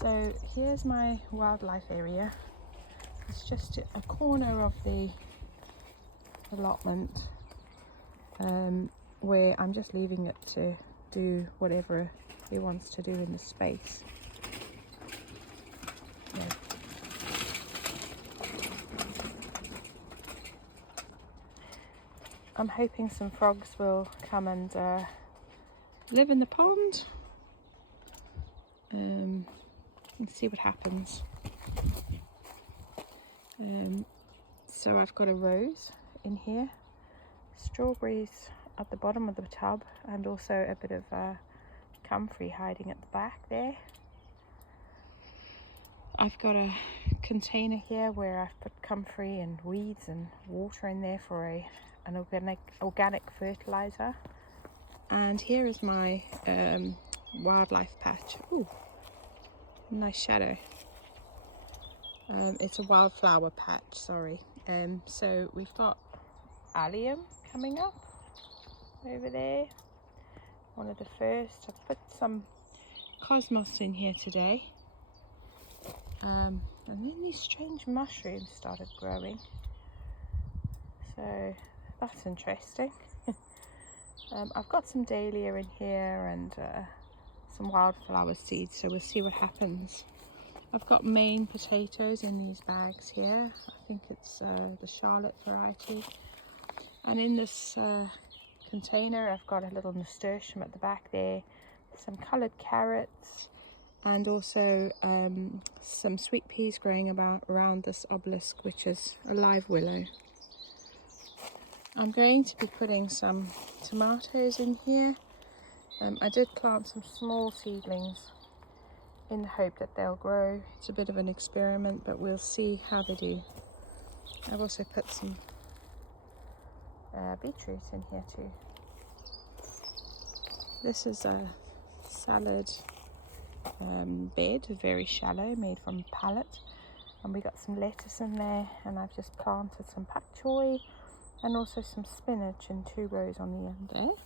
So here's my wildlife area. It's just a corner of the allotment where I'm just leaving it to do whatever he wants to do in the space. Yeah. I'm hoping some frogs will come and live in the pond and see what happens. So I've got a rose in here, strawberries at the bottom of the tub, and also a bit of comfrey hiding at the back there. I've got a container here where I've put comfrey and weeds and water in there for an organic fertilizer. And here is my wildlife patch. Ooh, nice shadow. It's a wildflower patch, sorry. So we've got allium coming up over there, one of the first. I've put some cosmos in here today, and then these strange mushrooms started growing, so that's interesting. I've got some dahlia in here and some wildflower seeds, so we'll see what happens. I've got Maine potatoes in these bags here. I think it's the Charlotte variety. And in this container I've got a little nasturtium at the back there, some coloured carrots, and also some sweet peas growing around this obelisk, which is a live willow. I'm going to be putting some tomatoes in here. I did plant some small seedlings in the hope that they'll grow. It's a bit of an experiment, but we'll see how they do. I've also put some beetroot in here too. This is a salad bed, very shallow, made from pallet, and we got some lettuce in there, and I've just planted some pak choi and also some spinach in 2 rows on the end there.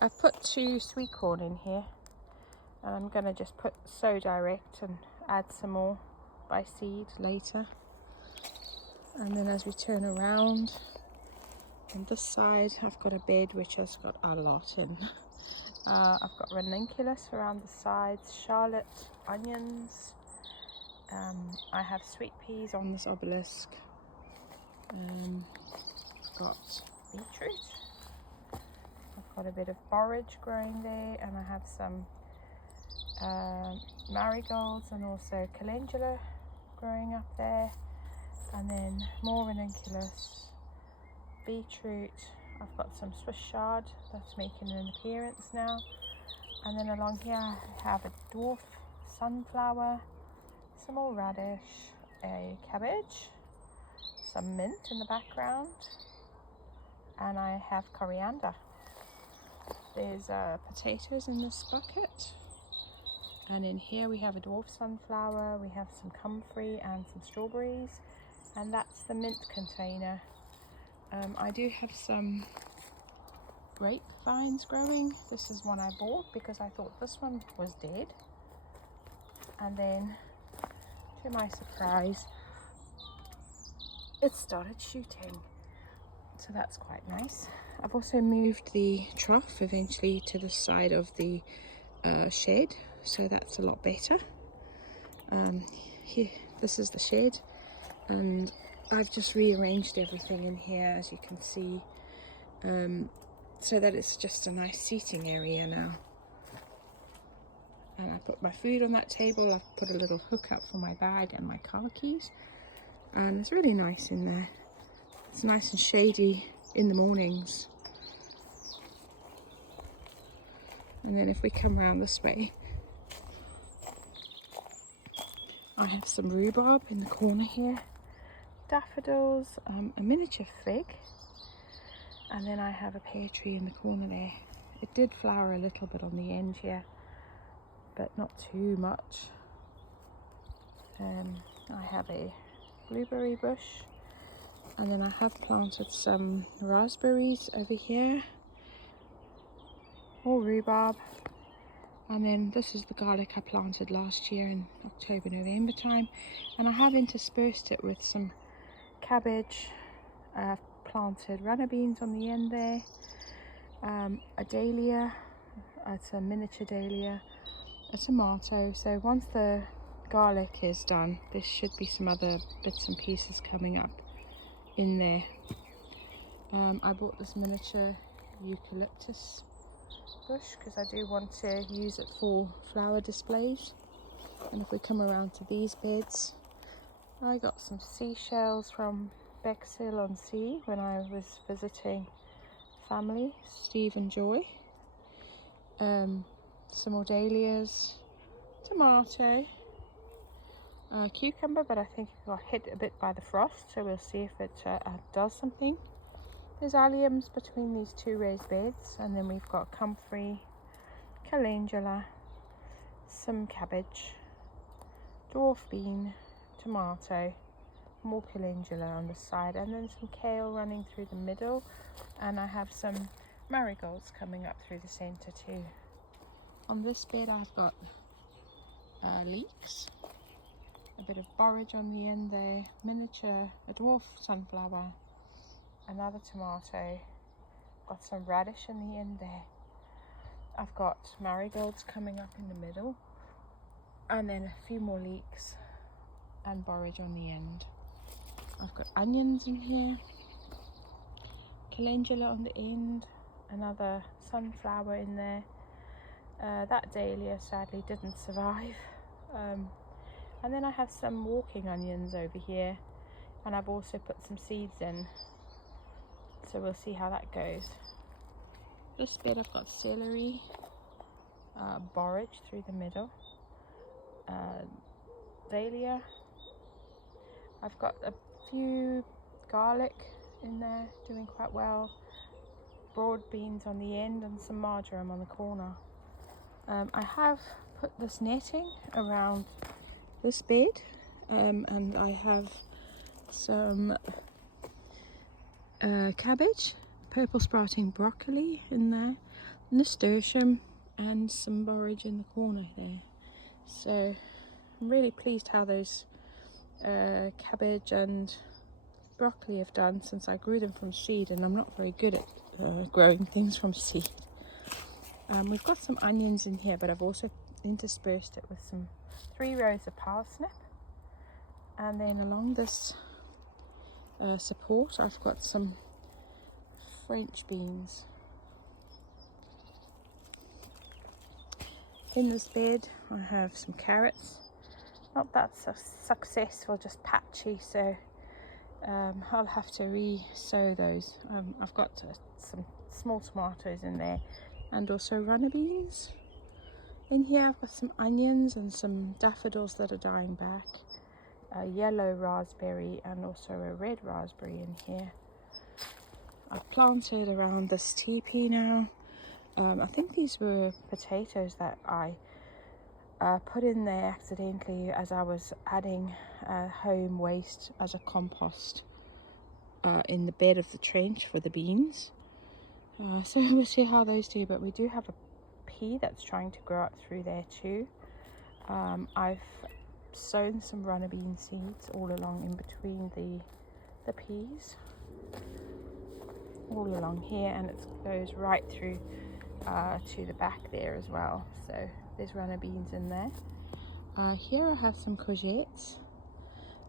I've put 2 sweet corn in here, and I'm going to just sow direct and add some more by seed later. And then as we turn around on this side, I've got a bed which has got a lot in. I've got ranunculus around the sides, Charlotte, onions. I have sweet peas on this obelisk. I've got beetroot. I've got a bit of borage growing there, and I have some marigolds and also calendula growing up there, and then more ranunculus, beetroot. I've got some Swiss chard that's making an appearance now, and then along here I have a dwarf sunflower, some more radish, a cabbage, some mint in the background, and I have coriander. There's potatoes in this bucket, and in here we have a dwarf sunflower, we have some comfrey and some strawberries, and that's the mint container. I do have some grapevines growing. This is one I bought because I thought this one was dead, and then to my surprise it started shooting, so that's quite nice. I've also moved the trough eventually to the side of the shed, so that's a lot better. Here, this is the shed, and I've just rearranged everything in here, as you can see, so that it's just a nice seating area now. And I put my food on that table. I've put a little hook up for my bag and my car keys, and it's really nice in there. It's nice and shady in the mornings. And then if we come around this way, I have some rhubarb in the corner here, daffodils, a miniature fig, and then I have a pear tree in the corner there. It did flower a little bit on the end here, but not too much. I have a blueberry bush, and then I have planted some raspberries over here, more rhubarb, And then this is the garlic I planted last year in October, November time. And I have interspersed it with some cabbage. I've planted runner beans on the end there. A dahlia, it's a miniature dahlia, a tomato. So once the garlic is done, there should be some other bits and pieces coming up in there. I bought this miniature eucalyptus bush because I do want to use it for flower displays. And if we come around to these beds, I got some seashells from Bexhill-on-Sea when I was visiting family, Steve and Joy. Some more dahlias, tomato, cucumber, but I think it got hit a bit by the frost, so we'll see if it does something. There's alliums between these two raised beds, and then we've got comfrey, calendula, some cabbage, dwarf bean, tomato, more calendula on the side, and then some kale running through the middle, and I have some marigolds coming up through the center too. On this bed I've got leeks, a bit of borage on the end there, a dwarf sunflower, another tomato, got some radish in the end there. I've got marigolds coming up in the middle, and then a few more leeks and borage on the end. I've got onions in here, calendula on the end, another sunflower in there. That dahlia sadly didn't survive. And then I have some walking onions over here, and I've also put some seeds in, so we'll see how that goes. This bed I've got celery, borage through the middle, dahlia. I've got a few garlic in there doing quite well, broad beans on the end, and some marjoram on the corner. I have put this netting around this bed, and I have some cabbage, purple sprouting broccoli in there, nasturtium, and some borage in the corner there. So I'm really pleased how those cabbage and broccoli have done since I grew them from seed, and I'm not very good at growing things from seed. We've got some onions in here, but I've also interspersed it with some 3 rows of parsnip, and then along this support I've got some French beans. In this bed I have some carrots, not that successful, just patchy, so I'll have to re-sow those. I've got some small tomatoes in there, and also runner beans. In here I've got some onions and some daffodils that are dying back, a yellow raspberry and also a red raspberry in here. I've planted around this teepee now. I think these were potatoes that I put in there accidentally as I was adding home waste as a compost in the bed of the trench for the beans. So we'll see how those do, but we do have a pea that's trying to grow up through there too. I've sown some runner bean seeds all along in between the peas, all along here, and it goes right through to the back there as well. So there's runner beans in there. Here I have some courgettes.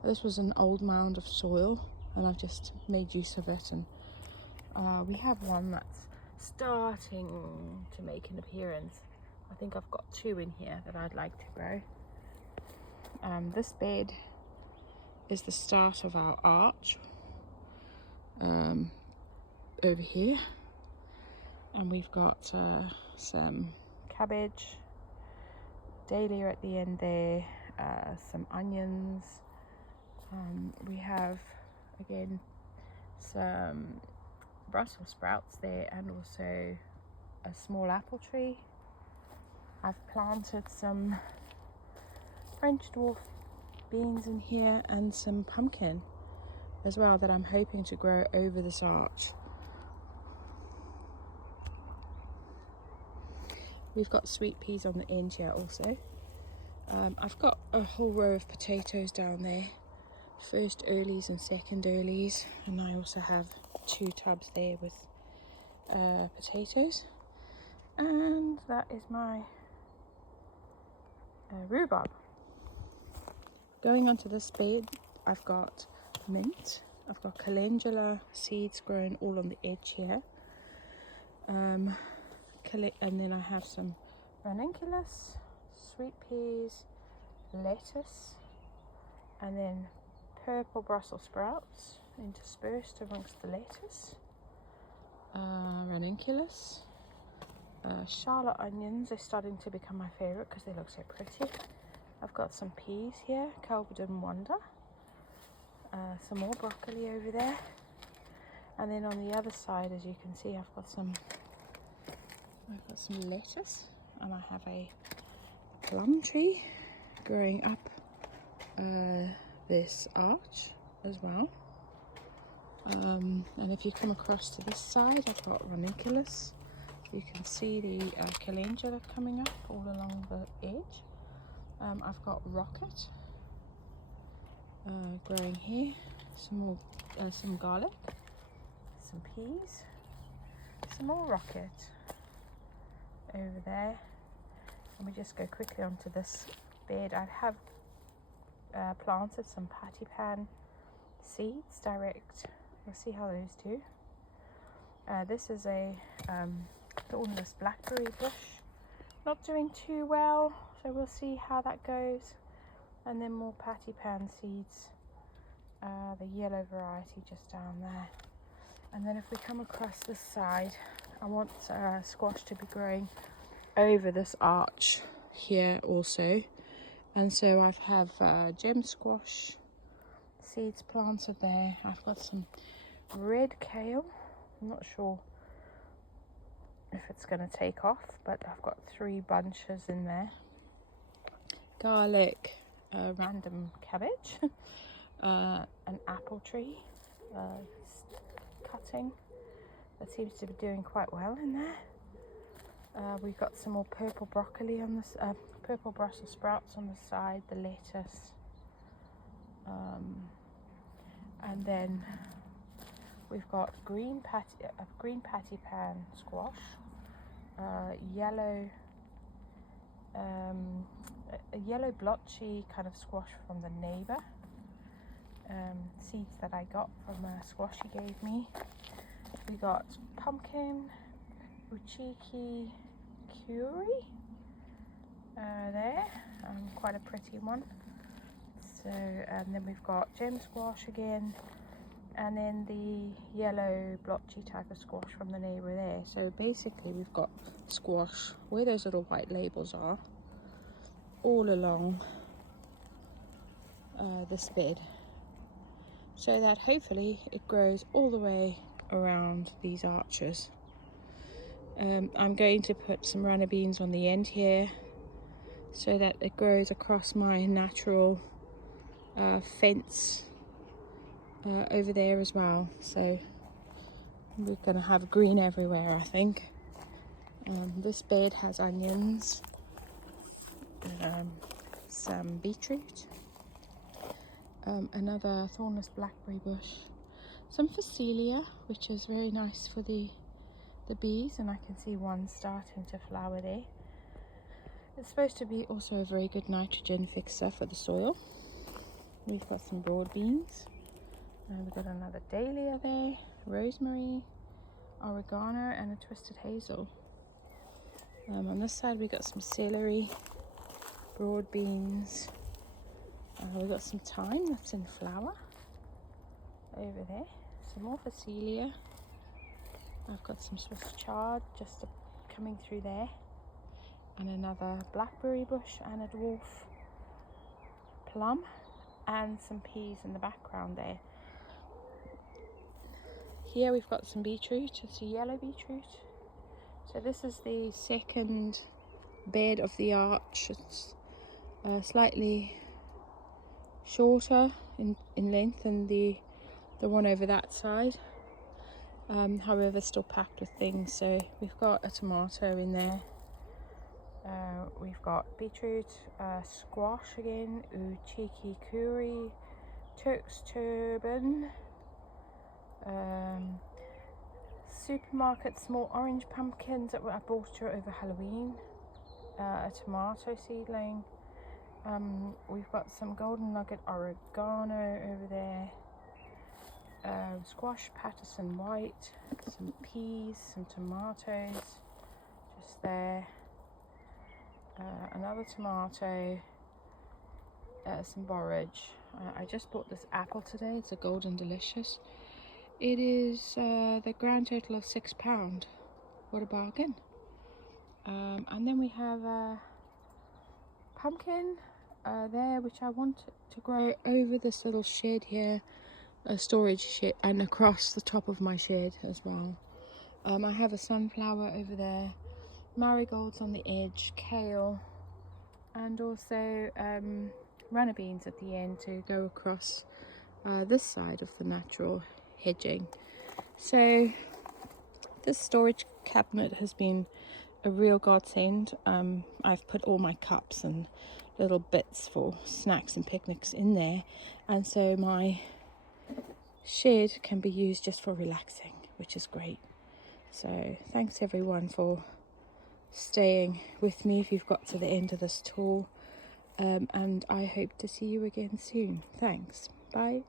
This was an old mound of soil, and I've just made use of it, and we have one that's starting to make an appearance. I think I've got 2 in here that I'd like to grow. This bed is the start of our arch over here, and we've got some cabbage, dahlia at the end there, some onions. We have again some Brussels sprouts there, and also a small apple tree. I've planted some French dwarf beans in here and some pumpkin as well that I'm hoping to grow over this arch. we've got sweet peas on the end here also. I've got a whole row of potatoes down there, first earlies and second earlies, and I also have 2 tubs there with potatoes, and that is my rhubarb. Going onto this bed, I've got mint, I've got calendula seeds growing all on the edge here, and then I have some ranunculus, sweet peas, lettuce, and then purple Brussels sprouts interspersed amongst the lettuce, ranunculus, Charlotte onions are starting to become my favourite because they look so pretty. I've got some peas here, Kelvedon Wonder, some more broccoli over there, and then on the other side, as you can see, I've got some lettuce, and I have a plum tree growing up this arch as well. And if you come across to this side, I've got ranunculus. You can see the calendula coming up all along the edge. I've got rocket growing here, some garlic, some peas, some more rocket over there. Let me just go quickly onto this bed. I have planted some patty pan seeds direct. We'll see how those do. This is a thornless blackberry bush, not doing too well, so we'll see how that goes. And then more patty pan seeds, the yellow variety just down there. And then if we come across this side, I want squash to be growing over this arch here also, and so I have gem squash seeds planted there. I've got some red kale. I'm not sure if it's going to take off, but I've got 3 bunches in there. Garlic, random cabbage, an apple tree cutting that seems to be doing quite well in there. We've got some more purple broccoli on this, purple Brussels sprouts on the side, the lettuce, and then we've got green patty pan squash, yellow, a yellow blotchy kind of squash from the neighbour, seeds that I got from a squash he gave me. We got pumpkin, uchiki curry there, quite a pretty one. So, and then we've got gem squash again, and then the yellow blotchy type of squash from the neighbour there. So basically we've got squash where those little white labels are all along this bed, so that hopefully it grows all the way around these arches. I'm going to put some runner beans on the end here so that it grows across my natural fence over there as well. So we're going to have green everywhere, I think. This bed has onions, some beetroot, another thornless blackberry bush, some phacelia, which is very nice for the bees, and I can see one starting to flower there. It's supposed to be also a very good nitrogen fixer for the soil. We've got some broad beans, and we've got another dahlia there, rosemary, oregano, and a twisted hazel. On this side we got some celery, broad beans, we've got some thyme that's in flower over there, some more phacelia. I've got some Swiss chard just coming through there, and another blackberry bush and a dwarf plum, and some peas in the background there. Here we've got some beetroot. It's a yellow beetroot. So this is the second bed of the arch. It's slightly shorter in length than the one over that side. However, still packed with things. So we've got a tomato in there, We've got beetroot, squash again, uchiki curry, Turk's turban, supermarket small orange pumpkins that I bought her over Halloween, a tomato seedling. We've got some golden nugget oregano over there, squash Patterson white, some peas, some tomatoes just there, another tomato, some borage. I just bought this apple today. It's a Golden Delicious. It is the grand total of £6. What a bargain. And then we have a pumpkin there, which I want to grow over this little shed here, a storage shed, and across the top of my shed as well. I have a sunflower over there, marigolds on the edge, kale, and also runner beans at the end to go across this side of the natural hedging. So this storage cabinet has been a real godsend. I've put all my cups and little bits for snacks and picnics in there, and so my shed can be used just for relaxing, which is great. So thanks everyone for staying with me if you've got to the end of this tour, and I hope to see you again soon. Thanks. Bye.